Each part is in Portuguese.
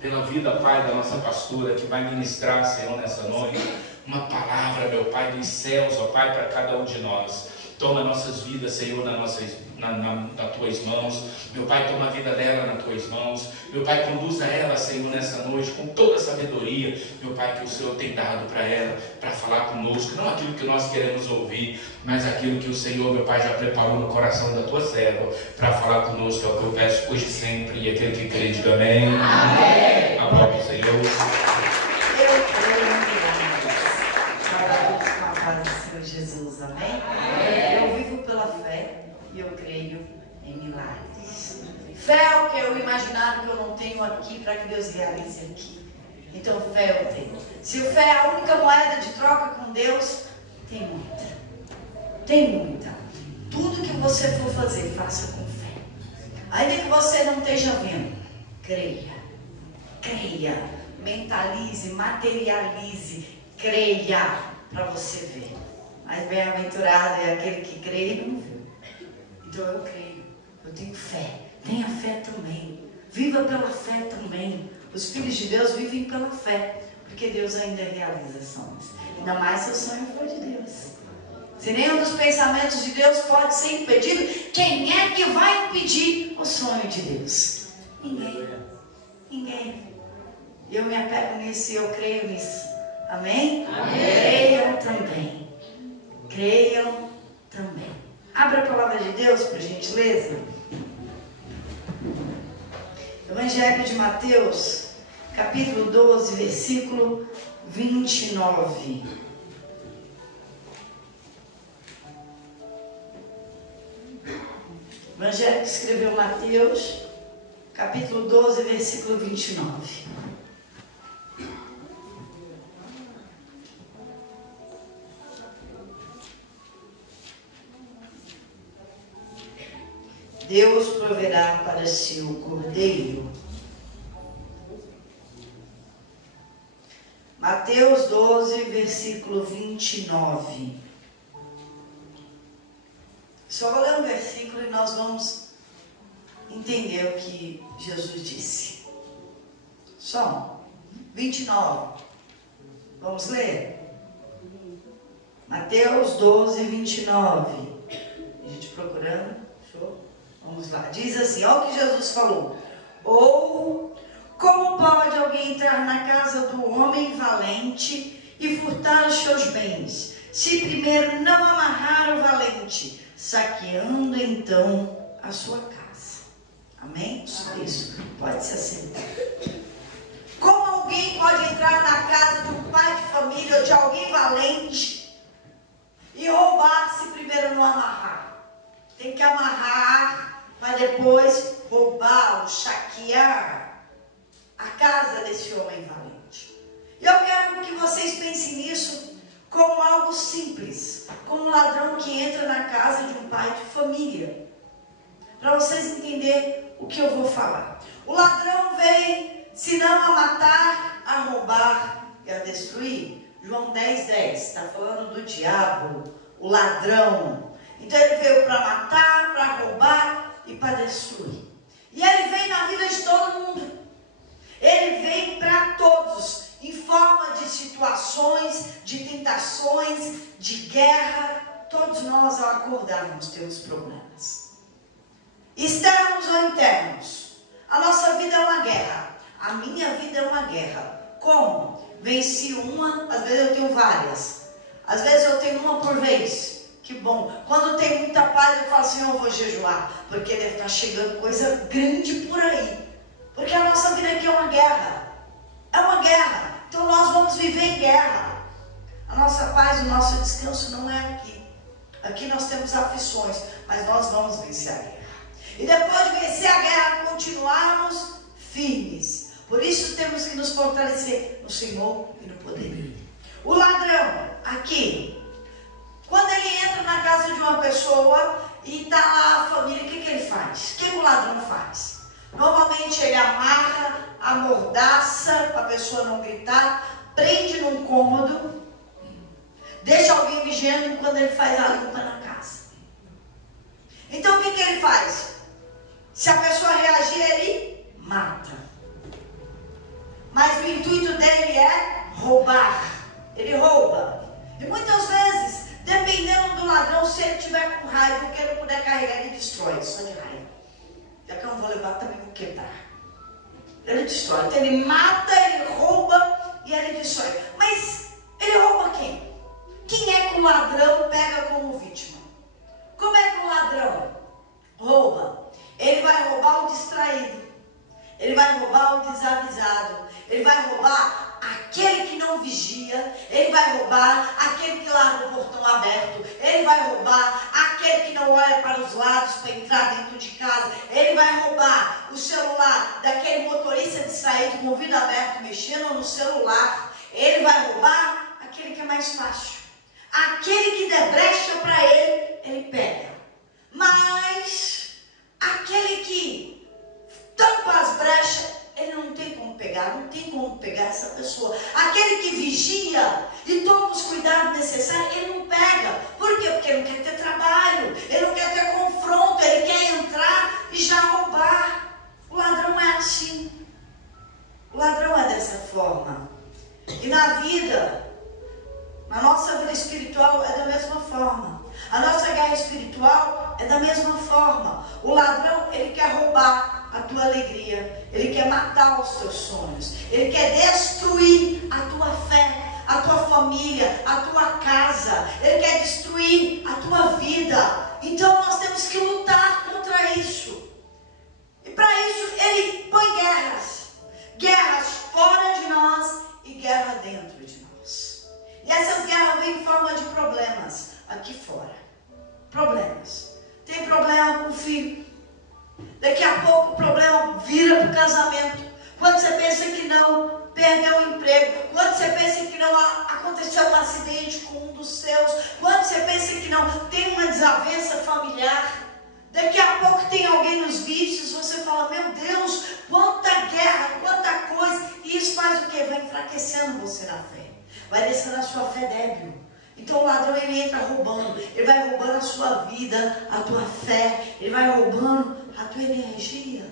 pela vida, Pai, da nossa pastora, que vai ministrar, Senhor, nessa noite, uma palavra, meu Pai, dos céus, ó Pai, para cada um de nós. Toma nossas vidas, Senhor, nas tuas mãos. Meu Pai, toma a vida dela nas tuas mãos. Meu Pai, conduza ela, Senhor, nessa noite com toda a sabedoria, meu Pai, que o Senhor tem dado para ela, para falar conosco. Não aquilo que nós queremos ouvir, mas aquilo que o Senhor, meu Pai, já preparou no coração da tua serva para falar conosco. É o que eu peço hoje e sempre. E aquele que crê, diga amém. Amém. Aplaude o Senhor. Eu creio na paz do Senhor Jesus, amém? Eu vivo pela fé e eu creio em milagres. Fé é o que eu imaginava que eu não tenho aqui para que Deus realize aqui. Então fé eu tenho. Se o fé é a única moeda de troca com Deus, tem muita. Tem muita. Tudo que você for fazer, faça com fé. Ainda que você não esteja vendo, creia. Creia. Mentalize, materialize, creia para você ver. Mas bem-aventurado é aquele que crê e não viu. Então eu creio, eu tenho fé. Tenha fé também. Viva pela fé também. Os filhos de Deus vivem pela fé, porque Deus ainda realiza sonhos. Ainda mais se o sonho for de Deus. Se nenhum dos pensamentos de Deus pode ser impedido, quem é que vai impedir o sonho de Deus? Ninguém. Ninguém. Eu me apego nisso e eu creio nisso. Amém? Amém. Creiam também. Creiam também. Abra a palavra de Deus, por gentileza. Evangelho de Mateus, capítulo 12, versículo 29. Evangelho que escreveu Mateus, capítulo 12, versículo 29. Deus proverá para si o cordeiro. Mateus 12, versículo 29. Só vou ler um versículo e nós vamos entender o que Jesus disse. Só 29. Vamos ler? Mateus 12, 29. A gente procurando. Show? Vamos lá, diz assim, olha o que Jesus falou. Ou, como pode alguém entrar na casa do homem valente e furtar os seus bens, se primeiro não amarrar o valente, saqueando então a sua casa? Amém? Só isso, pode se assentar. Como alguém pode entrar na casa de um pai de família ou de alguém valente e roubar se primeiro não amarrar? Tem que amarrar para depois roubar, saquear a casa desse homem valente. E eu quero que vocês pensem nisso como algo simples, como um ladrão que entra na casa de um pai de família. Para vocês entenderem o que eu vou falar. O ladrão vem, se não a matar, a roubar e a destruir. João 10:10, está falando do diabo, o ladrão. Então ele veio para matar, para roubar e para destruir. E ele vem na vida de todo mundo. Ele vem para todos, em forma de situações, de tentações, de guerra. Todos nós, ao acordarmos, temos problemas. Externos ou internos. A nossa vida é uma guerra. A minha vida é uma guerra. Como? Venci uma, às vezes eu tenho várias. Às vezes eu tenho uma por vez. Que bom. Quando tem muita paz, eu falo assim, eu vou jejuar, porque deve estar chegando coisa grande por aí. Porque a nossa vida aqui é uma guerra. É uma guerra. Então nós vamos viver em guerra. A nossa paz, o nosso descanso não é aqui. Aqui nós temos aflições, mas nós vamos vencer a guerra. E depois de vencer a guerra, continuarmos firmes. Por isso temos que nos fortalecer no Senhor e no poder dele. O ladrão, aqui, quando ele entra na casa de uma pessoa e está lá a família, o que ele faz? O que o ladrão faz? Normalmente ele amarra, amordaça para a pessoa não gritar, prende num cômodo, deixa alguém vigiando quando ele faz a limpa na casa. Então o que ele faz? Se a pessoa reagir, ele mata. roubar. Ele rouba. E muitas vezes, dependendo do ladrão, se ele tiver com raiva, o que ele puder carregar, ele destrói, só de raiva. Já que eu não vou levar, também vou quebrar. Ele destrói. Então ele mata, ele rouba e ele destrói. Mas ele rouba quem? Quem é que o ladrão pega como vítima? Como é que o ladrão rouba? Ele vai roubar o distraído. Ele vai roubar o desavisado. Ele vai roubar aquele que não vigia. Ele vai roubar aquele que larga o portão aberto. Ele vai roubar aquele que não olha para os lados para entrar dentro de casa. Ele vai roubar o celular daquele motorista distraído com o vidro aberto mexendo no celular. Ele vai roubar aquele que é mais fácil. Aquele que der brecha para ele, ele pega. Mas aquele que tampa as brechas, ele não tem como pegar, não tem como pegar essa pessoa. Aquele que vigia e toma os cuidados necessários, ele não pega. Por quê? Porque ele não quer ter trabalho, ele não quer ter confronto, ele quer entrar e já roubar. O ladrão é assim. O ladrão é dessa forma. E na vida, na nossa vida espiritual é da mesma forma. A nossa guerra espiritual é da mesma forma. O ladrão, ele quer roubar a tua alegria. Ele quer matar os teus sonhos. Ele quer destruir a tua fé, a tua família, a tua casa. Ele quer destruir a tua vida. Então nós temos que lutar contra isso. E para isso ele põe guerras. Guerras fora de nós e guerra dentro de nós. E essas guerras vêm em forma de problemas aqui fora. Problemas. Tem problema com o filho. Daqui a pouco o problema vira para o casamento. Quando você pensa que não, perdeu o emprego. Quando você pensa que não, aconteceu um acidente com um dos seus. Quando você pensa que não, tem uma desavença familiar. Daqui a pouco tem alguém nos vícios. Você fala, meu Deus, quanta guerra, quanta coisa. E isso faz o quê? Vai enfraquecendo você na fé. Vai deixando a sua fé débil. Então o ladrão, ele entra roubando. Ele vai roubando a sua vida, a tua fé. Ele vai roubando a tua energia.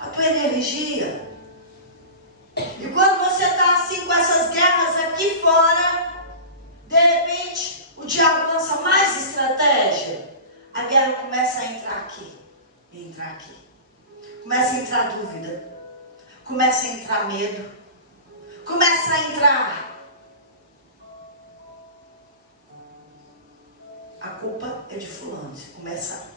A tua energia. E quando você está assim com essas guerras aqui fora, de repente o diabo lança mais estratégia. A guerra começa a entrar aqui. Entrar aqui. Começa a entrar dúvida. Começa a entrar medo. Começa a entrar. A culpa é de fulano. Você começa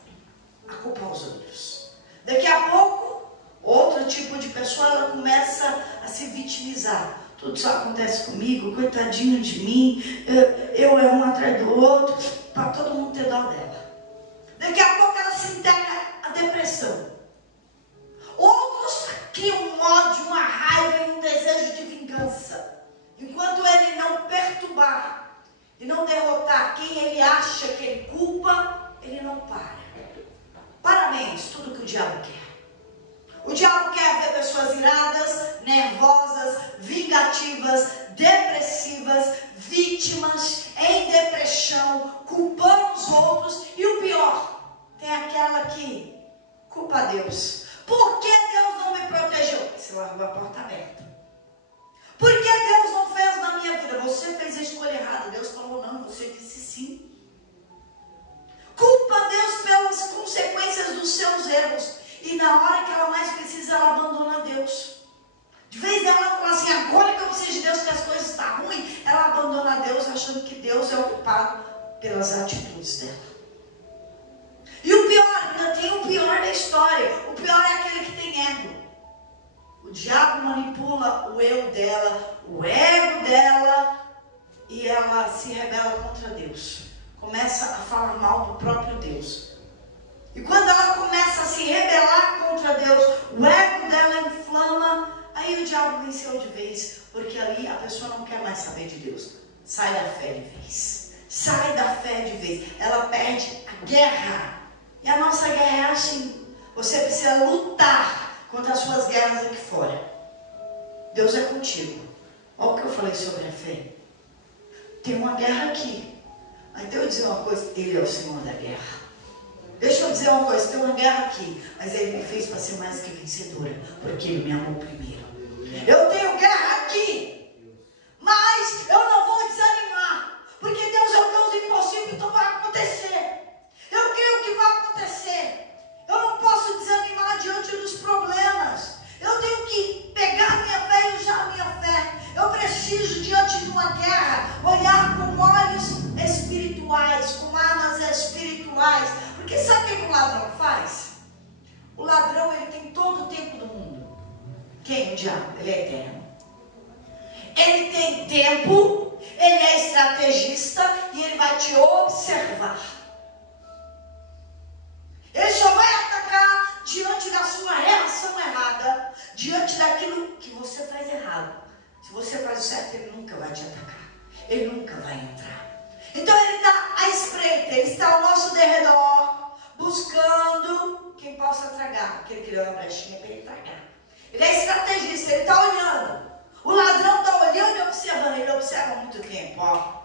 a culpar os outros. Daqui a pouco, outro tipo de pessoa, ela começa a se vitimizar. Tudo só acontece comigo, coitadinho de mim. Eu é um atrás do outro. Para todo mundo ter dó dela. Daqui a pouco ela se integra a depressão. Outros criam um ódio, uma raiva e um desejo de vingança. Enquanto ele não perturbar e não derrotar quem ele acha que ele culpa, ele não para. Parabéns, tudo que o diabo quer. O diabo quer ver pessoas iradas, nervosas, vingativas, depressivas, vítimas, em depressão, culpando os outros. E o pior, tem aquela que culpa a Deus. Por que Deus não me protegeu? Você largou a porta aberta. Por que Deus não fez na minha vida? Você fez a escolha errada. Deus falou não, você disse sim. Culpa Deus pelas consequências dos seus erros. E na hora que ela mais precisa, ela abandona Deus. De vez ela fala assim, agora que eu preciso de Deus, que as coisas estão ruins, ela abandona Deus, achando que Deus é o culpado pelas atitudes dela. E o pior, ainda tem o pior da história. O pior é aquele que tem ego. O diabo manipula o eu dela, o ego dela, e ela se rebela contra Deus. Começa a falar mal do próprio Deus. E quando ela começa a se rebelar contra Deus, o ego dela inflama, aí o diabo venceu de vez, porque ali a pessoa não quer mais saber de Deus. Sai da fé de vez. Sai da fé de vez. Ela perde a guerra. E a nossa guerra é assim. Você precisa lutar contra as suas guerras aqui fora. Deus é contigo. Olha o que eu falei sobre a fé. Tem uma guerra aqui. Mas deixa eu dizer uma coisa, Ele é o Senhor da guerra. Deixa eu dizer uma coisa, tem uma guerra aqui, mas Ele me fez para ser mais que vencedora, porque Ele me amou primeiro. Eu tenho guerra aqui, mas diabo? Ele é eterno. Ele tem tempo, ele é estrategista e ele vai te observar. Ele só vai atacar diante da sua reação errada, diante daquilo que você faz errado. Se você faz o certo, ele nunca vai te atacar. Ele nunca vai entrar. Então ele está à espreita, ele está ao nosso derredor, buscando quem possa tragar, porque ele criou uma brechinha para ele tragar. Ele é estrategista, ele está olhando. O ladrão está olhando e observando. Ele observa há muito tempo,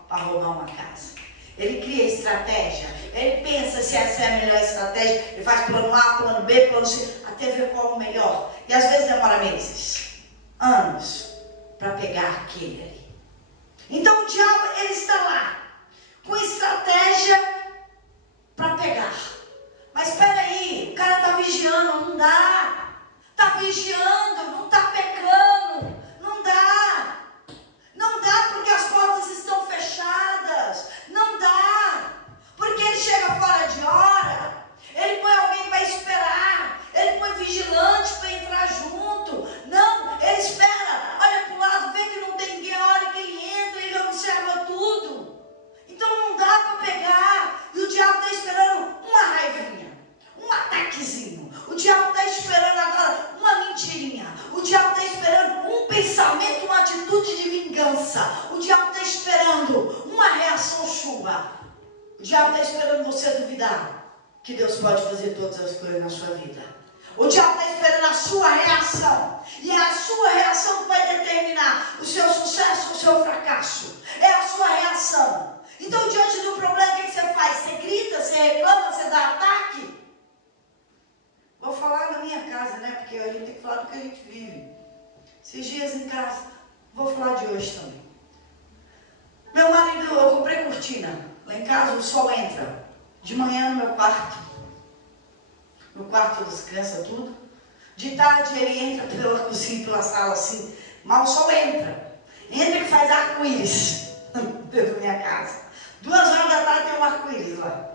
para roubar uma casa. Ele cria estratégia. Ele pensa se essa é a melhor estratégia. Ele faz plano A, plano B, plano C, até ver qual é o melhor. E às vezes demora meses, anos, para pegar aquele ali. Então o diabo, ele está lá, com estratégia para pegar. Mas espera aí, o cara está vigiando, não dá. Está vigiando, não está pecando. Não dá. Não dá porque as portas estão fechadas. Não dá. Porque ele chega fora de hora. Ele põe alguém para esperar. Ele põe vigilante para entrar junto. Não, ele espera. Olha para o lado, vê que não tem ninguém. A hora que ele entra, ele observa tudo. Então não dá para pegar. E o diabo está esperando uma raivinha, um ataquezinho. O diabo está esperando agora uma mentirinha. O diabo está esperando um pensamento, uma atitude de vingança. O diabo está esperando uma reação chuva. O diabo está esperando você duvidar que Deus pode fazer todas as coisas na sua vida. O diabo está esperando a sua reação. E é a sua reação que vai determinar o seu sucesso ou o seu fracasso. É a sua reação. Então, diante do problema, o que você faz? Você grita, você reclama, você dá ataque? Vou falar na minha casa, né? Porque a gente tem que falar do que a gente vive. Esses dias em casa, vou falar de hoje também. Meu marido, eu comprei cortina. Lá em casa o sol entra. De manhã no meu quarto. No quarto das crianças, tudo. De tarde ele entra pela cozinha, pela sala assim. Mas o sol entra. Entra e faz arco-íris dentro da minha casa. 2 horas da tarde tem um arco-íris lá.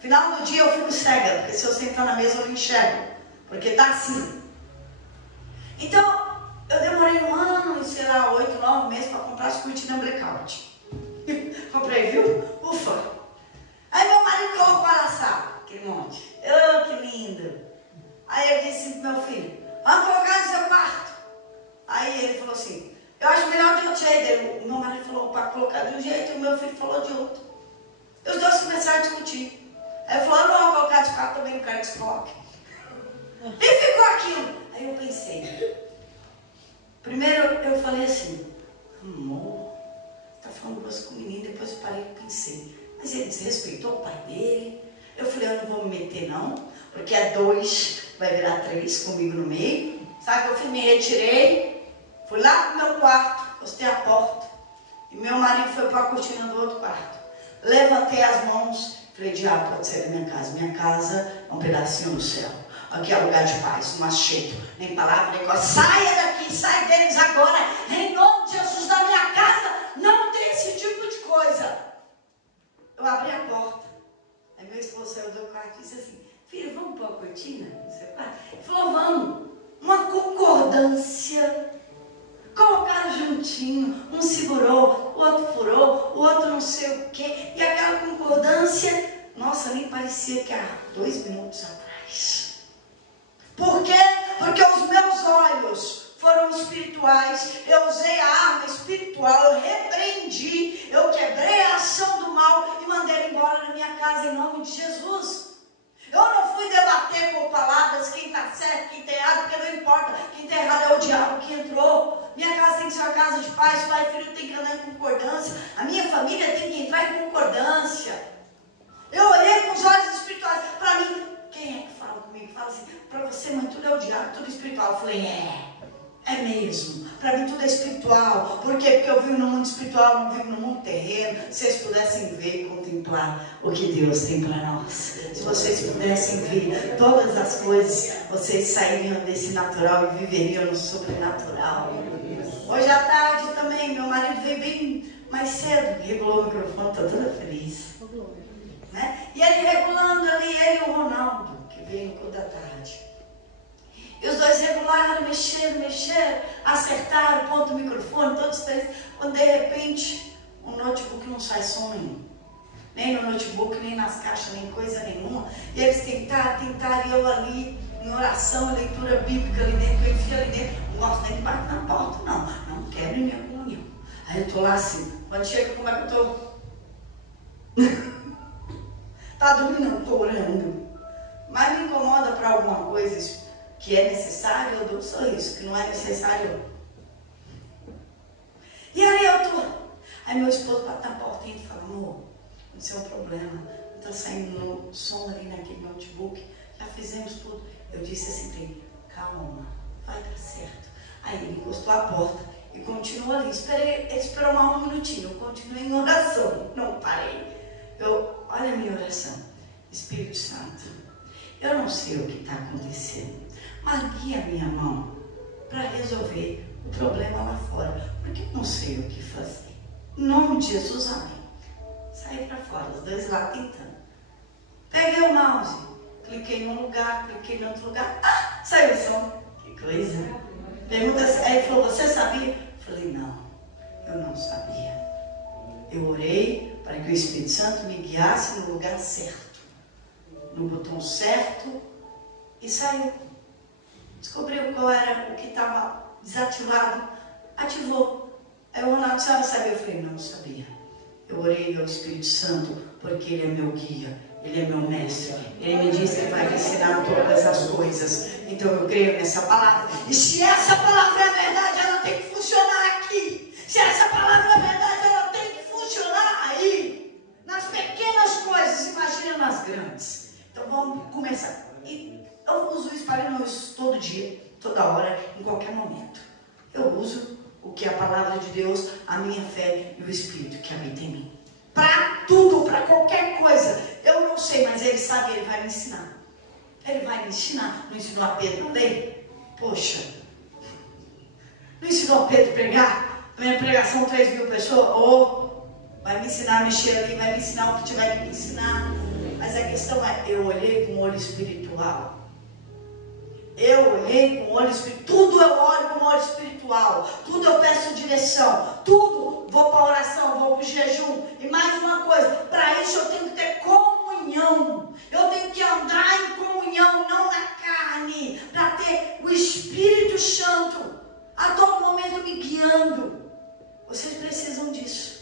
Final do dia eu fico cega, porque se eu sentar na mesa eu não enxergo, porque tá assim. Então, eu demorei 1 ano, sei lá, 8, 9 meses para comprar as cortinas blackout. Comprei, viu? Ufa! Aí meu marido colocou na sala, aquele monte. Oh, que lindo! Aí eu disse pro meu filho, vamos colocar no seu quarto. Aí ele falou assim, eu acho melhor de outro jeito. O meu marido falou para colocar de um jeito e o meu filho falou de outro. E os dois começaram a discutir. Aí eu falei, não vou colocar de quarto, também não quero que se coloque. E ficou aquilo. Aí eu pensei. Primeiro eu falei assim, amor, tá falando coisa com o menino. Depois eu parei e pensei, mas ele desrespeitou o pai dele. Eu falei, eu não vou me meter não, porque é 2, vai virar 3 comigo no meio. Sabe, eu fui, me retirei, fui lá pro meu quarto, postei a porta. E meu marido foi para a cortina do outro quarto. Levantei as mãos. Falei, diabo, pode sair da minha casa. Minha casa é um pedacinho no céu. Aqui é lugar de paz, um machete, nem palavra, nem coisa. Saia daqui, sai deles agora. Em nome de Jesus, da minha casa, não tem esse tipo de coisa. Eu abri a porta. Aí meu esposo saiu do quarto e disse assim, filho, vamos pôr a cortina no seu quarto? Ele falou, vamos. Uma concordância. Colocaram juntinho, um segurou, o outro furou, o outro não sei o quê. E aquela concordância, nossa, nem parecia que há 2 minutos atrás. Por quê? Porque os meus olhos foram espirituais. Eu usei a arma espiritual, eu repreendi, eu quebrei a ação do mal e mandei ele embora da minha casa em nome de Jesus. Eu não fui debater com palavras quem está certo, quem está errado, porque não importa. Quem está errado é o diabo que entrou. Minha casa tem que ser uma casa de paz, pai e filho tem que andar em concordância. A minha família tem que entrar em concordância. Eu olhei com os olhos espirituais. Para mim, quem é que fala comigo? Fala assim, para você, mãe, tudo é o diabo, tudo espiritual. Eu falei, é mesmo. Para mim tudo é espiritual. Por quê? Porque eu vivo no mundo espiritual, não vivo no mundo terreno. Se vocês pudessem ver e contemplar o que Deus tem para nós. Se vocês pudessem ver todas as coisas, vocês sairiam desse natural e viveriam no sobrenatural. Hoje à tarde também, meu marido veio bem mais cedo, regulou o microfone, está toda feliz. Né? E ele regulando ali, ele e o Ronaldo, que veio no culto da tarde. E os dois regularam, mexeram, acertaram, ponto do microfone, todos três. Quando de repente o notebook não sai som nenhum. Nem no notebook, nem nas caixas, nem coisa nenhuma. E eles tentaram, e eu ali, em oração, leitura bíblica ali dentro, eu enfio ali dentro. Não gosto nem de bater na porta, não. Não quero minha comunhão. Aí eu tô lá assim, quando chega, como é que eu tô? Tá dormindo, não, tô orando. Mas me incomoda para alguma coisa que é necessário, eu dou um sorriso, que não é necessário. E aí eu tô. Aí meu esposo bate na porta e fala, amor, isso é um problema, não está saindo som ali naquele notebook, já fizemos tudo. Eu disse assim para ele, calma, vai dar certo. Aí ele encostou a porta e continuou ali. Ele esperou mais um minutinho, eu continuei em oração, não parei. Olha a minha oração, Espírito Santo, eu não sei o que está acontecendo, mas guia a minha mão para resolver o problema lá fora, porque eu não sei o que fazer. Em nome de Jesus, amém. Saí para fora, os dois lá tentando. Peguei o mouse, cliquei num lugar, cliquei em outro lugar. Ah, saiu o som. Que coisa. Pergunta, aí ele falou, você sabia? Eu falei, não, eu não sabia. Eu orei para que o Espírito Santo me guiasse no lugar certo, no botão certo, e saiu. Descobriu qual era o que estava desativado, ativou. Aí o Ronaldo, você sabia? Eu falei, não sabia. Eu orei ao Espírito Santo, porque Ele é meu guia, Ele é meu mestre. Ele me disse que Ele vai me ensinar todas as coisas. Então eu creio nessa palavra. E se essa palavra é verdade, ela tem que funcionar aqui. Se essa palavra é verdade, ela tem que funcionar aí. Nas pequenas coisas, imagina nas grandes. Então vamos começar. E eu uso isso, para não uso todo dia, toda hora, em qualquer momento. Eu uso o que é a palavra de Deus, a minha fé e o Espírito que habita em mim. Para tudo, para qualquer coisa. Eu não sei, mas Ele sabe, Ele vai me ensinar. Ele vai me ensinar. Não ensinou a Pedro a ler? Poxa. Não ensinou a Pedro a pregar? A minha pregação, 3.000 pessoas. Vai me ensinar a mexer ali, vai me ensinar o que tiver que me ensinar. Mas a questão é, eu olhei com o olho espiritual. Eu olhei com o olho espiritual. Tudo eu olho com o olho espiritual. Tudo eu peço direção. Tudo vou para a oração, vou para o jejum. E mais uma coisa, para isso eu tenho que ter comunhão. Eu tenho que andar em comunhão, não na carne. Para ter o Espírito Santo a todo momento me guiando. Vocês precisam disso.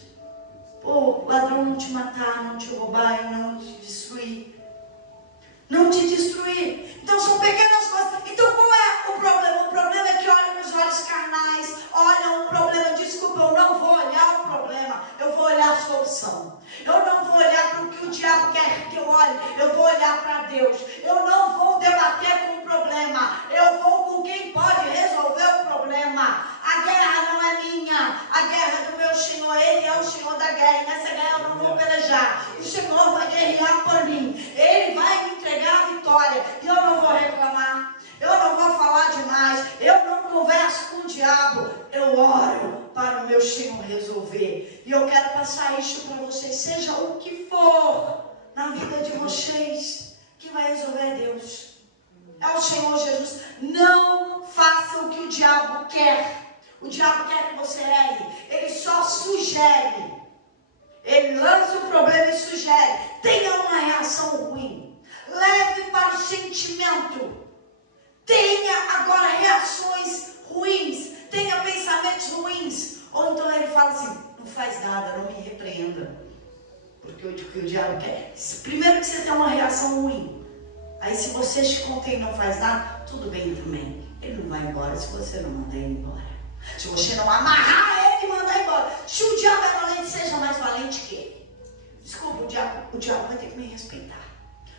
Pô, o ladrão não te matar, não te roubar, não te destruir. Não te destruir. Então são pequenas coisas. Então qual é o problema? O problema é que olham com os olhos carnais, olham o problema. Desculpa, eu não vou olhar o problema, eu vou olhar a solução. Eu não vou olhar para o que o diabo quer que eu olhe, eu vou olhar para Deus. Eu não vou debater com o problema, eu vou com quem pode resolver o problema. A guerra não é minha, a guerra é do meu Senhor, Ele é o Senhor da guerra, e nessa guerra eu não vou pelejar. O Senhor vai guerrear por mim, Ele vai me entregar a vitória, e eu não vou reclamar, eu não vou falar demais, eu não converso com o diabo, eu oro para o meu Senhor resolver. E eu quero passar isso para vocês, seja o que for na vida de vocês, que vai resolver é Deus. É o Senhor Jesus. Não faça o que o diabo quer. O diabo quer que você erre. Ele só sugere. Ele lança o problema e sugere. Tenha uma reação ruim. Leve para o sentimento. Tenha agora reações ruins. Tenha pensamentos ruins. Ou então ele fala assim, não faz nada, não me repreenda. Porque o que o diabo quer. Primeiro que você tem uma reação ruim. Aí se você se contém e não faz nada, tudo bem também. Ele não vai embora se você não mandar ele embora. Se você não amarrar ele e mandar embora. Se o diabo é valente, seja mais valente que ele. Desculpa, o diabo vai ter que me respeitar.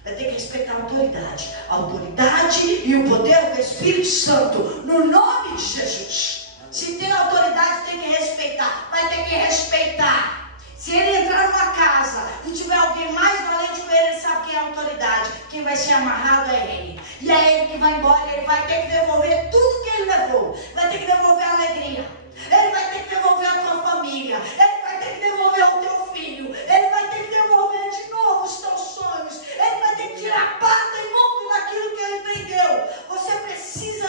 Vai ter que respeitar a autoridade. A autoridade e o poder do Espírito Santo. No nome de Jesus. Se tem autoridade, tem que respeitar. Vai ter que respeitar. Se ele entrar numa casa e tiver alguém mais valente que ele, sabe quem é a autoridade. Quem vai ser amarrado é ele. E é ele que vai embora. Ele vai ter que devolver tudo que ele levou. Vai ter que devolver a alegria. Ele vai ter que devolver a tua família. Ele vai ter que devolver o teu filho. Ele vai ter que devolver de novo os teus sonhos. Ele vai ter que tirar a pata imunda daquilo que ele prendeu. Você precisa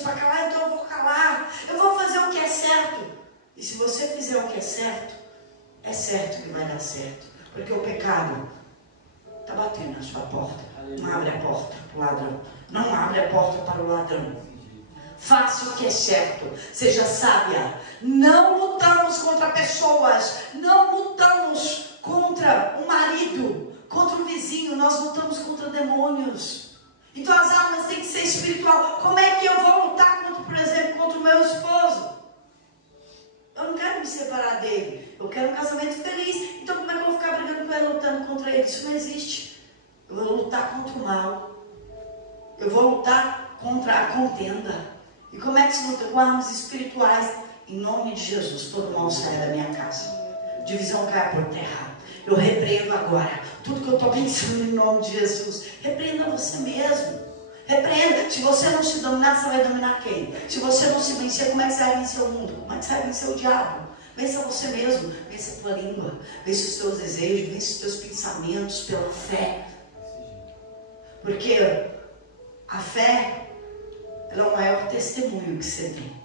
disse para calar, então eu vou calar. Eu vou fazer o que é certo. E se você fizer o que é certo que vai dar certo. Porque o pecado está batendo na sua porta. Não abre a porta para o ladrão. Não abre a porta para o ladrão. Faça o que é certo. Seja sábia. Não lutamos contra pessoas. Não lutamos contra o marido, contra o vizinho. Nós lutamos contra demônios. Então as armas têm que ser espiritual. Como é que eu vou lutar contra, por exemplo, contra o meu esposo? Eu não quero me separar dele. Eu quero um casamento feliz. Então como é que eu vou ficar brigando com ele, lutando contra ele? Isso não existe. Eu vou lutar contra o mal. Eu vou lutar contra a contenda. E como é que se luta? Com armas espirituais. Em nome de Jesus, todo mal sai da minha casa. Divisão cai por terra. Eu repreendo agora tudo que eu estou pensando em nome de Jesus. Repreenda você mesmo. Repreenda. Se você não se dominar, você vai dominar quem? Se você não se vencer, como é que você vai vencer o mundo? Como é que você vai vencer o diabo? Vença você mesmo. Vença a tua língua. Vença os teus desejos. Vença os teus pensamentos pela fé. Porque a fé, ela é o maior testemunho que você tem.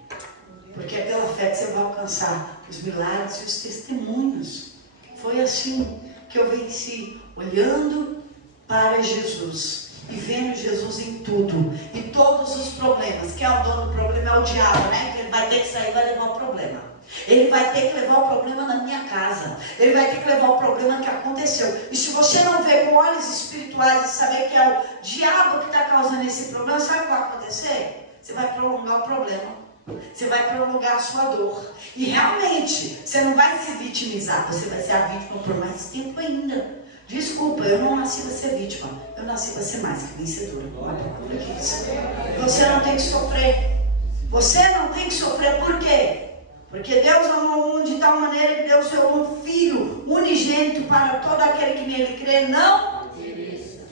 Porque é pela fé que você vai alcançar os milagres e os testemunhos. Foi assim que eu venci, olhando para Jesus e vendo Jesus em tudo. E todos os problemas. Quem é o dono do problema é o diabo, né? Que ele vai ter que sair e vai levar o problema. Ele vai ter que levar o problema na minha casa. Ele vai ter que levar o problema que aconteceu. E se você não vê com olhos espirituais e saber que é o diabo que está causando esse problema, sabe o que vai acontecer? Você vai prolongar o problema. Você vai prolongar a sua dor. E realmente, você não vai se vitimizar. Você vai ser a vítima por mais tempo ainda. Desculpa, eu não nasci para ser vítima. Eu nasci para ser mais que vencedora. Você não tem que sofrer. Você não tem que sofrer. Por quê? Porque Deus amou o mundo de tal maneira que deu o seu um filho unigênito para todo aquele que nele crê. Não?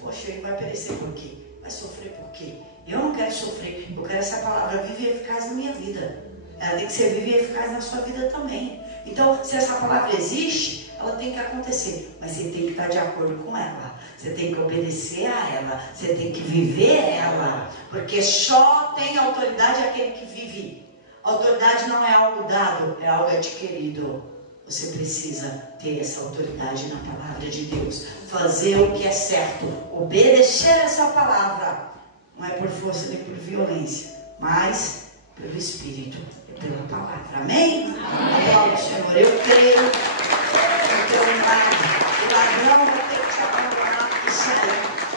Poxa, ele vai perecer por quê? Vai sofrer por quê? Eu não quero sofrer. Eu quero essa palavra viva e eficaz na minha vida. Ela tem que ser viva e eficaz na sua vida também. Então, se essa palavra existe, ela tem que acontecer. Mas você tem que estar de acordo com ela. Você tem que obedecer a ela. Você tem que viver ela. Porque só tem autoridade aquele que vive. Autoridade não é algo dado, é algo adquirido. Você precisa ter essa autoridade na palavra de Deus. Fazer o que é certo. Obedecer essa palavra. Não é por força nem por violência, mas pelo Espírito e pela palavra. Amém? Amém, Senhor. Eu creio que o teu milagre, o ladrão vai ter que te abandonar e sair.